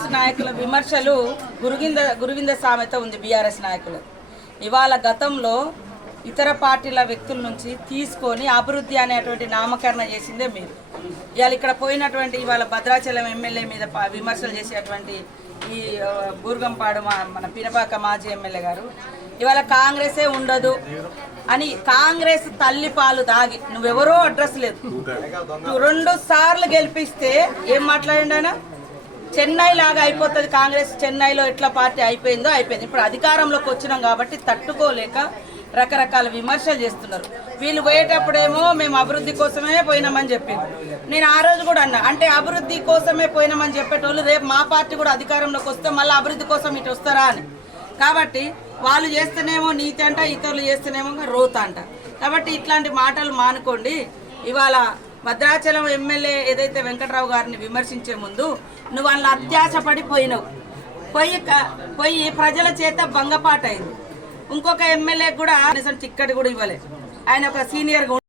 BRS నాయకుల విమర్శలు గురువింద సామెత ఉంది. బీఆర్ఎస్ నాయకులు ఇవాళ గతంలో ఇతర పార్టీల వ్యక్తుల నుంచి తీసుకొని అభివృద్ధి అనేటువంటి నామకరణ చేసిందే మీరు. ఇవాళ ఇక్కడ పోయినటువంటి ఇవాళ భద్రాచలం ఎమ్మెల్యే మీద విమర్శలు చేసేటువంటి ఈ బూర్గంపాడు మన పినపాక మాజీ ఎమ్మెల్యే గారు ఇవాళ కాంగ్రెసే ఉండదు అని కాంగ్రెస్ తల్లి పాలు దాగి నువ్వెవరో అడ్రస్ లేదు 2 సార్లు గెలిపిస్తే ఏం మాట్లాడిండా చెన్నై లాగా అయిపోతుంది కాంగ్రెస్. చెన్నైలో ఎట్లా పార్టీ అయిపోయిందో అయిపోయింది. ఇప్పుడు అధికారంలోకి వచ్చినాం కాబట్టి తట్టుకోలేక రకరకాల విమర్శలు చేస్తున్నారు. వీళ్ళు పోయేటప్పుడేమో మేము అభివృద్ధి కోసమే పోయినామని చెప్పింది. నేను ఆ రోజు కూడా అన్నా, అంటే అభివృద్ధి కోసమే పోయినామని చెప్పేటోళ్ళు రేపు మా పార్టీ కూడా అధికారంలోకి వస్తే మళ్ళీ అభివృద్ధి కోసం ఇటు వస్తారా అని. కాబట్టి వాళ్ళు చేస్తేనేమో నీతి అంట, ఇతరులు చేస్తేనేమో రోత అంట. కాబట్టి ఇట్లాంటి మాటలు మానుకోండి. ఇవాళ భద్రాచలం ఎమ్మెల్యే ఏదైతే వెంకట్రావు గారిని విమర్శించే ముందు నువ్వు వాళ్ళ అత్యాశపడి పోయినావు. పోయి ప్రజల చేత భంగపాటు అయింది. ఇంకొక ఎమ్మెల్యే కూడా టిక్కెట్ కూడా ఇవ్వలేదు. ఆయన ఒక సీనియర్